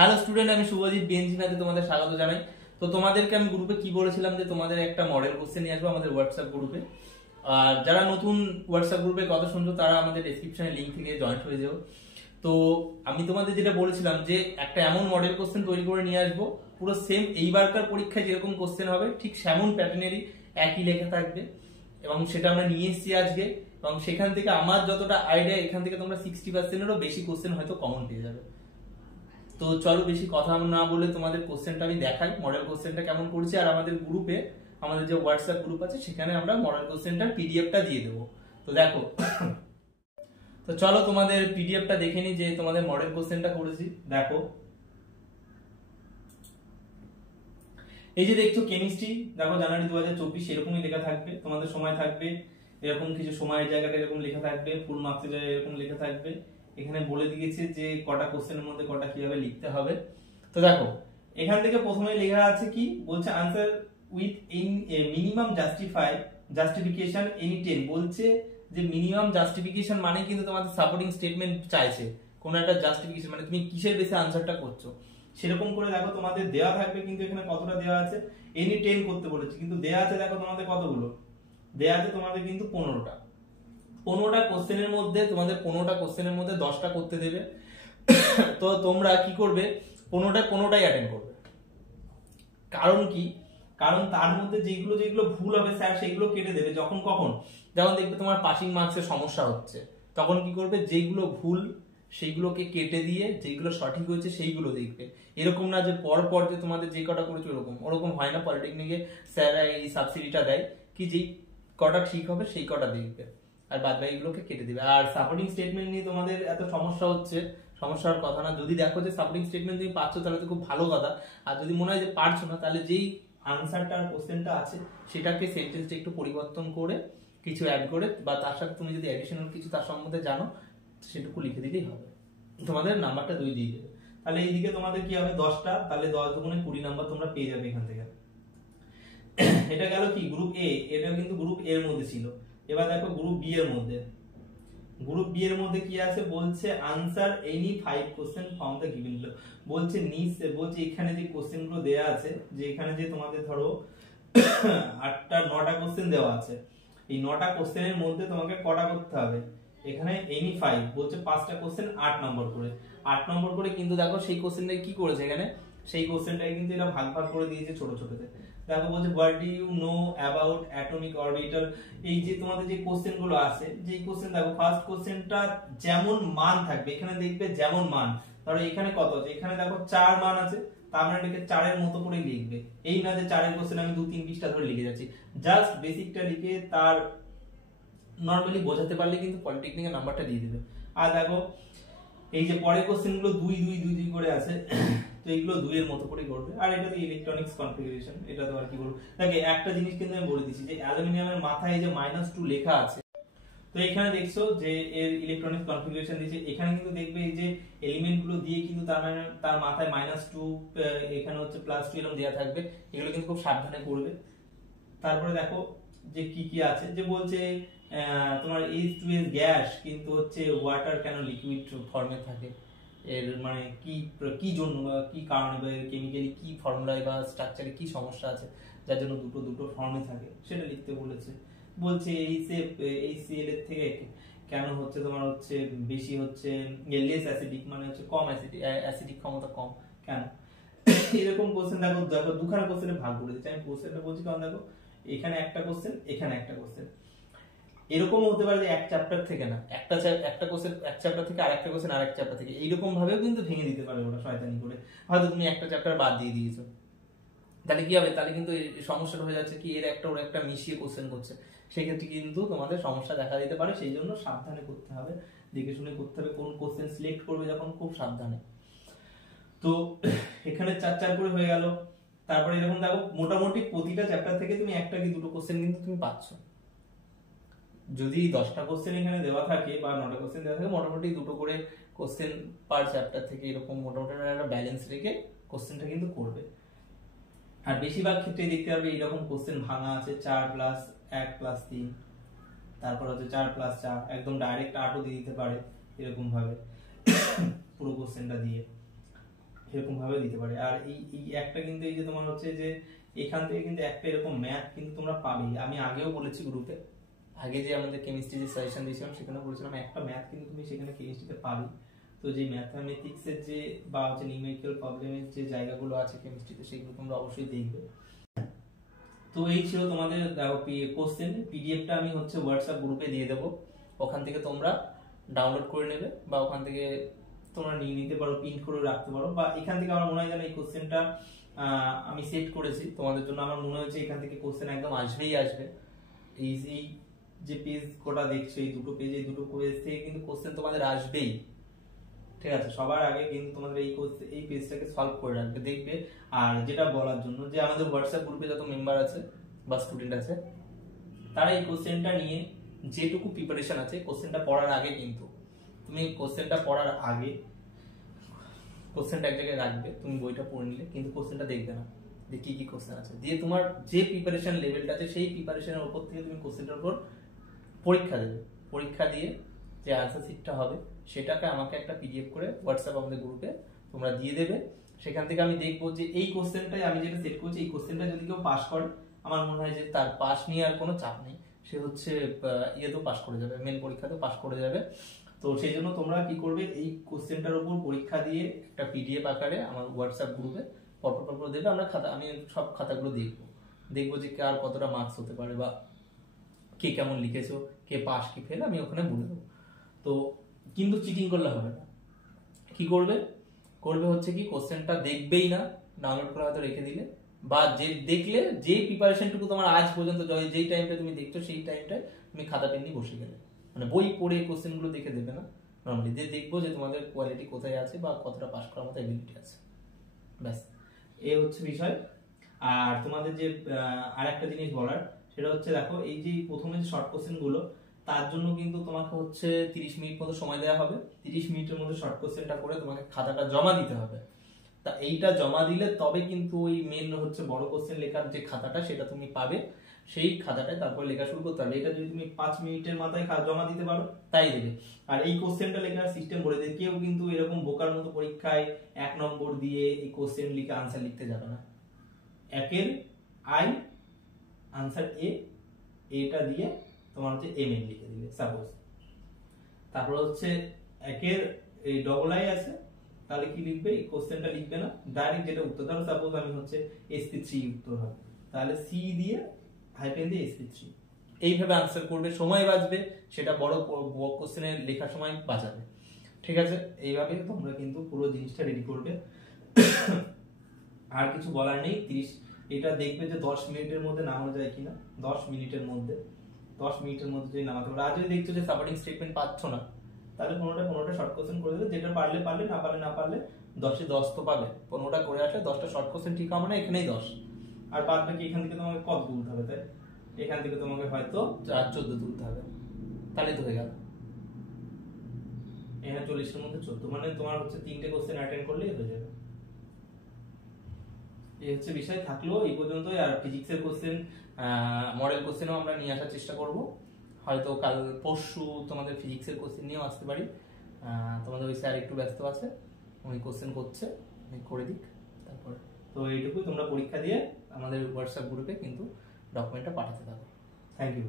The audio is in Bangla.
হ্যালো স্টুডেন্ট, আমি শুভজিৎ বিএনজি ম্যাথে তোমাদের স্বাগত জানাই। তো তোমাদেরকে আমি গ্রুপে কি বলেছিলাম যে তোমাদের একটা মডেল কোশ্চেন নিয়ে আসবো আমাদের হোয়াটসঅ্যাপ গ্রুপে। আর যারা নতুন হোয়াটসঅ্যাপ গ্রুপে কথা শুনছো তারা আমাদের ডেসক্রিপশনে লিংক থেকে জয়েন হয়ে যাও। তো আমি তোমাদের যেটা বলেছিলাম যে একটা এমন মডেল কোশ্চেন তৈরি করে নিয়ে আসবো, পুরো সেম এইবারকার পরীক্ষায় যেরকম কোশ্চেন হবে ঠিক সেমন প্যাটার্নেরই একই লেখা থাকবে, এবং সেটা আমরা নিয়ে এসেছি আজকে। এবং সেখান থেকে আমার যতটা আইডিয়া, এখান থেকে তোমরা 60%-এরও বেশি কোশ্চেন হয়তো কমন পেয়ে যাবে। তো চলো বেশি কথা না বলে তোমাদের কোশ্চেনটা আমি দেখাই, মডেল কোশ্চেনটা কেমন করছি। আর আমাদের গ্রুপে, আমাদের যে হোয়াটসঅ্যাপ গ্রুপ আছে সেখানে আমরা মডেল কোশ্চেনটার পিডিএফটা দিয়ে দেবো। তো দেখো, তো চলো তোমাদের পিডিএফটা দেখে নি যে তোমাদের মডেল কোশ্চেনটা করেছি। দেখো, এই যে দেখছো কেমিস্ট্রি, দেখো জানুয়ারি 2024 এরকমই লেখা থাকবে। তোমাদের সময় থাকবে এরকম কিছু, সময়ের জায়গাটা এরকম লেখা থাকবে, ফুল মার্কসের জায়গায় এরকম লেখা থাকবে। এখানে বলে দিয়েছে যে কটা কোশ্চেনের মধ্যে কটা কিভাবে লিখতে হবে। তো দেখো, এখান থেকে প্রথমে লেখা আছে কি বলছে, answer with minimum justification any 10। বলছে যে মিনিমাম জাস্টিফিকেশন মানে কিন্তু তোমাদের সাপোর্টিং স্টেটমেন্ট চাইছে, কোন একটা জাস্টিফিকেশন মানে তুমি কিসের বেসে আনসারটা করছো সেরকম করে। দেখো তোমাদের দেওয়া থাকবে, কিন্তু এখানে কতটা দেওয়া আছে, এনি 10 করতে বলেছে, কিন্তু দেওয়া আছে দেখো তোমাদের কতগুলো দেওয়া আছে, তোমাদের কিন্তু 15টা। 15টা কোশ্চেনের মধ্যে তোমাদের 15টা কোশ্চেনের মধ্যে 10টা করতে দেবে। তো তোমরা কি করবে, 15টাই অ্যাটেন্ড করবে। কারণ কি, কারণ তার মধ্যে যেগুলো যেগুলো ভুল হবে স্যার সেগুলো কেটে দেবে। যখন কখন, যখন দেখবে তোমার পাসিং মার্কসের সমস্যা হচ্ছে, তখন কি করবে, যেগুলো ভুল সেইগুলোকে কেটে দিয়ে যেগুলো সঠিক হয়েছে সেইগুলো দেখবে। এরকম না যে পর পর যে তোমাদের যে কটা করেছে ওরকম হয় না। পলিটেকনিকে স্যার এই সাবসিডিটা দেয় কি, যেই কটা ঠিক হবে সেই কটা দেখবে, আর বাদ বাকিগুলোকে কেটে দিবে। আর সাপোর্টিং স্টেটমেন্ট নিয়ে তোমাদের এত সমস্যা হচ্ছে, সমস্যার কথা না। যদি দেখো যে সাপোর্টিং স্টেটমেন্ট তুমি পাচ্ছ তাহলে তো খুব ভালো কথা। আর যদি মনে হয় যে পারছো না, তাহলে যেই আনসারটা আর কোশ্চেনটা আছে সেটাকে সেন্টেন্সটা একটু পরিবর্তন করে কিছু অ্যাড করে, বা তার সাথে তুমি যদি অ্যাডিশনাল কিছু তার সম্বন্ধে জানো সেটুকু লিখে দিলেই হবে। তোমাদের নাম্বারটা 2 দিয়ে দেবে। তাহলে এইদিকে তোমাদের কি হবে, 10টা, তাহলে 10 দুগুণে 20 নাম্বার তোমরা পেয়ে যাবে এখান থেকে। এটা গেল কি গ্রুপ এ, এটা কিন্তু গ্রুপ এর মধ্যে ছিল। এবার দেখো গ্রুপ বি এর মধ্যে, গ্রুপ বি এর মধ্যে কি আছে বলছে, answer any 5 question from the given below. বলছে নিচে, বলছে এখানে যে কোশ্চেন গুলো দেয়া আছে, যে এখানে যে তোমাদের ধরো 9টা কোশ্চেন দেওয়া আছে, এই 9টা কোশ্চেনের মধ্যে তোমাকে কটা করতে হবে, এখানে এনি 5 বলছে 5টা কোশ্চেন 8 নম্বর করে, 8 নম্বর করে। কিন্তু দেখো সেই কোশ্চেনটাই কি করেছে এখানে, সেই কোশ্চেনটাই কিন্তু এরা ভাগ ভাগ করে দিয়েছে ছোট ছোটতে। দেখো বলছে what do you know about atomic orbital. এই যে তোমাদের যে কোশ্চেন গুলো আছে, যে কোশ্চেন দেখো ফার্স্ট কোশ্চেনটা যেমন মান থাকবে, এখানে দেখবে যেমন মান, ধরো এখানে কত আছে, এখানে দেখো 4 মান আছে, তার মানে এটাকে 4 এর মতো করে লিখবে। এই না যে 4 এর কোশ্চেন আমি 2-3 পৃষ্ঠা ধরে লিখে যাচ্ছি, জাস্ট বেসিকটা লিখে তার নরমালি বোঝাতে পারলে কিন্তু পলিটেকনিকের নাম্বারটা দিয়ে দেবে। আর দেখো এই যে পরের কোশ্চেন গুলো 2-2-2-2 করে আছে, তো এইগুলো 2 এর মতো করে করবে। আর এটা তো ইলেকট্রনিক্স কনফিগারেশন, এটা তো আর কি বলবো। দেখো একটা জিনিস কিন্তু আমি বলে দিচ্ছি, যে অ্যালুমিনিয়ামের মাথায় এই যে -2 লেখা আছে, তো এখানে দেখছো যে এর ইলেকট্রনিক্স কনফিগারেশন দিয়েছে, এখানে কিন্তু দেখবে এই যে এলিমেন্ট গুলো দিয়ে কিন্তু তার মানে তার মাথায় -2, এখানে হচ্ছে +2 এরকম দেয়া থাকবে। এগুলো কিন্তু খুব সাবধানে করবে। তারপরে দেখো যে কি কি আছে, যে বলছে তোমার H2S গ্যাস কিন্তু হচ্ছে ওয়াটার কেন লিকুইড ফর্মে থাকে, এর মানে কি কি জন্য বা কি কারণে, বা কেমিক্যালি কি ফর্মুলায় বা স্ট্রাকচারে কি সমস্যা আছে যার জন্য দুটো দুটো ফর্মে থাকে সেটা লিখতে বলেছে। বলছে HCl এর থেকে কেন হচ্ছে তোমার হচ্ছে বেশি হচ্ছে লেস অ্যাসিডিক, মানে হচ্ছে কম অ্যাসিডিক ক্ষমতা কম কেন। এরকম কোশ্চেন দেখো, দেখো দুখানা কোশ্চেনে ভাগ করে দিচ্ছে। আমি কোশ্চেনটা বলছি কারণ দেখো এখানে একটা কোশ্চেন, এখানে একটা কোশ্চেন, এরকম হতে পারে যে এক চ্যাপ্টার থেকে না, একটা কোশ্চেন এক চ্যাপ্টার থেকে, আর একটা কোশ্চেন আরেক চ্যাপ্টার থেকে, এইরকম ভাবেও কিন্তু ভেঙে দিতে পারে ওরা শয়তানি করে। হয়তো তুমি একটা চ্যাপ্টার বাদ দিয়ে দিয়েছো, তাহলে কি হবে, তাহলে কিন্তু সমস্যাটা হয়ে যাচ্ছে কি এর একটা ওর একটা মিশিয়ে কোশ্চেন করছে, সেক্ষেত্রে কিন্তু তোমাদের সমস্যা দেখা দিতে পারে। সেই জন্য সাবধানে করতে হবে, দেখে শুনে করতে হবে, কোন কোশ্চেন সিলেক্ট করবে যখন খুব সাবধানে। তো এখানে 4-4 করে হয়ে গেল। তারপরে এরকম দেখো মোটামুটি প্রতিটা চ্যাপ্টার থেকে তুমি একটা কি দুটো কোশ্চেন কিন্তু তুমি পাচ্ছ। যদি 10টা কোশ্চেন এখানে দেওয়া থাকে বা 9টা কোশ্চেন দেওয়া থাকে, মোটামুটি দুটো করে কোশ্চেন পার চ্যাপ্টার থেকে এরকম মোটামুটি একটা ব্যালেন্স রেখে কোশ্চেনটা কিন্তু করবে। আর বেশিরভাগ ক্ষেত্রে দেখতে পারবে এরকম কোশ্চেন ভাঙা আছে 4+1+3, তারপর হচ্ছে 4+4, একদম ডাইরেক্ট 8ও দিয়ে দিতে পারে এরকম ভাবে পুরো কোশ্চেনটা দিয়ে। এরকম ভাবে দিতে পারে। আর এই একটা কিন্তু এই যে তোমার হচ্ছে যে এখান থেকে কিন্তু একটা এরকম ম্যাথ কিন্তু তোমরা পাবেই। আমি আগেও বলেছি গ্রুপে, আগে যে আমাদের কেমিস্ট্রি যে সাজেশন দিয়েছিলাম সেখানে বলেছিলাম একটা ম্যাথ কিন্তু তুমি সেখানে কেমিস্ট্রিতে পাবে। তো যে ম্যাথমেটিক্স এর যে বা হচ্ছে নিউমেরিক্যাল প্রবলেমের যে জায়গাগুলো আছে কেমিস্ট্রিতে সেগুলো তোমরা অবশ্যই দেখবে। তো এই ছিল তোমাদের কোশ্চেন। পিডিএফটা আমি হচ্ছে হোয়াটসঅ্যাপ গ্রুপে দিয়ে দেবো, ওখান থেকে তোমরা ডাউনলোড করে নেবে বা ওখান থেকে তোমরা নিয়ে নিতে পারো, প্রিন্ট করে রাখতে পারো। বা এখান থেকে আমার মনে হয় যেন এই কোশ্চেনটা আমি সেট করেছি তোমাদের জন্য, আমার মনে হচ্ছে এখান থেকে কোশ্চেন একদম আসবেই আসবে। এই যে পেজ কোটা দেখছো, এই দুটো পেজ, এই দুটো পেজ থেকে কিন্তু কোশ্চেন তোমাদের আসবেই, ঠিক আছে? সবার আগে কিন্তু তোমাদের এই পেজটাকে সলভ করে রাখবে, দেখবে। আর যেটা বলার জন্য যে আমাদের হোয়াটসঅ্যাপ গ্রুপে যত মেম্বার আছে বা স্টুডেন্ট আছে তারা এই কোশ্চেনটা নিয়ে যেটুকু প্রিপারেশন আছে, কোশ্চেনটা পড়ার আগে কিন্তু তুমি কোশ্চেনটা পড়ার আগে কোশ্চেনটা এক জায়গায় রাখবে, তুমি বইটা পড়ে নিলে কিন্তু কোশ্চেনটা দেখবে না যে কি কি কোশ্চেন আছে, দিয়ে তোমার যে প্রিপারেশন লেভেলটা আছে সেই প্রিপারেশনের উপর থেকে তুমি কোশ্চেনটার উপর পরীক্ষা দেবে। পরীক্ষা দিয়ে যে আনসার শিটটা হবে সেটাকে আমাকে একটা পিডিএফ করে হোয়াটসঅ্যাপ আমাদের গ্রুপে তোমরা দিয়ে দেবে। সেখান থেকে আমি দেখবো যে এই কোশ্চেনটাই আমি যেটা সেট করছি, এই কোশ্চেনটা যদি কেউ পাস করে আমার মনে হয় যে তার পাস নিয়ে আর কোনো চাপ নেই, সে হচ্ছে ইয়েতেও পাস করে যাবে, মেন পরীক্ষাতেও পাস করে যাবে। তো সেই জন্য তোমরা কি করবে, এই কোশ্চেনটার উপর পরীক্ষা দিয়ে একটা পিডিএফ আকারে আমার হোয়াটসঅ্যাপ গ্রুপে পরপর দেবে। আমি সব খাতাগুলো দেখবো যে কার কতটা মার্কস হতে পারে বা কে কেমন লিখেছো, কে পাস কি ফেল, আমি ওখানে বলে দেবো। তো কিন্তু চিটিং করলে হবে না। কি করবে হচ্ছে কি, কোশ্চেনটা দেখবেই না, ডাউনলোড করে হয়তো রেখে দিলে, বা যে দেখলে যে প্রিপারেশনটুকু তোমার আজ পর্যন্ত যেই টাইমটা তুমি দেখছো সেই টাইমটায় তুমি খাতা পেন নিয়ে বসে গেলে, মানে বই পড়ে কোশ্চেনগুলো দেখে দেবে না, নর্মালি দেখবো যে তোমাদের কোয়ালিটি কোথায় আছে বা কতটা পাস করার মতো এবিলিটি আছে, ব্যাস এই হচ্ছে বিষয়। আর তোমাদের যে আরেকটা জিনিস বলার, সেটা হচ্ছে দেখো এই যে প্রথমে যে শর্ট কোশ্চেন গুলো, তার জন্য কিন্তু তোমাকে হচ্ছে 30 মিনিট মতো সময় দেওয়া হবে। 30 মিনিটের মধ্যে শর্ট কোশ্চেনটা করে তোমাকে খাতাটা জমা দিতে হবে। তা এইটা জমা দিলে তবে কিন্তু ওই মেন হচ্ছে বড় কোশ্চেন লেখার যে খাতাটা সেটা তুমি পাবে, সেই খাতাটায় তারপরে লেখা শুরু করতে হবে। এটা যদি তুমি 5 মিনিটের মাথায় জমা দিতে পারো তাই দেবে। আর এই কোশ্চেনটা লেখার সিস্টেম বলে দেয়, কেউ কিন্তু এরকম বোকার মতো পরীক্ষায় 1 নম্বর দিয়ে এই কোশ্চেন লিখে আনসার লিখতে যাবে না। একের আই আনসার এটা দিয়ে তোমার হচ্ছে এম এন লিখে দিবে সাপোজ। তারপর হচ্ছে একের এই ডবল আই আছে, তাহলে কি লিখবে, এই কোশ্চেনটা লিখবে না, ডাইরেক্ট যেটা উত্তর, ধরো সাপোজ আমি হচ্ছে sp3 উত্তর হবে, তাহলে সি দিয়ে হাইফেন দিয়ে sp3, এইভাবে আনসার করবে, সময় বাঁচবে, সেটা বড় কোশ্চেনের লেখার সময় বাঁচাবে। ঠিক আছে, এইভাবে তোমরা কিন্তু পুরো জিনিসটা রেডি করবে। আর কিছু বলার নেই। এটা দেখবে যে 10 মিনিটের মধ্যে নামানো যায় কিনা। 10 মিনিটের মধ্যে যদি নামাতে পারো। আর যদি দেখছো যে সাপোর্টিং স্টেটমেন্ট পাচ্ছ না, তাহলে 15টা শর্ট কোশ্চেন করে দেবে, যেটা পারলে না পারলে 10-এ 10 তো পাবে। 15টা করে আসলে 10টা শর্ট কোশ্চেন ঠিক হবে না, এখানেই 10। আর বাদ বাকি এখান থেকে তোমাকে কত তুলতে হবে, তাই এখান থেকে তোমাকে হয়তো 14 তুলতে হবে, তাহলে তো হয়ে গেল। এখানে 40-এর মধ্যে 14, মানে তোমার হচ্ছে 3টে কোশ্চেন অ্যাটেন্ড করলেই হয়ে যাবে। এই হচ্ছে বিষয়, থাকলো এই পর্যন্তই। আর ফিজিক্সের কোশ্চেন, মডেল কোশ্চেনও আমরা নিয়ে আসার চেষ্টা করব, হয়তো কাল পরশু তোমাদের ফিজিক্সের কোশ্চেন নিয়েও আসতে পারি। তোমাদের ওই স্যার একটু ব্যস্ত আছে, উনি কোশ্চেন করছে, করে দিক। তারপর তো এইটুকুই, তোমরা পরীক্ষা দিয়ে আমাদের হোয়াটসঅ্যাপ গ্রুপে কিন্তু ডকুমেন্টটা পাঠাতে থাকো। Thank you.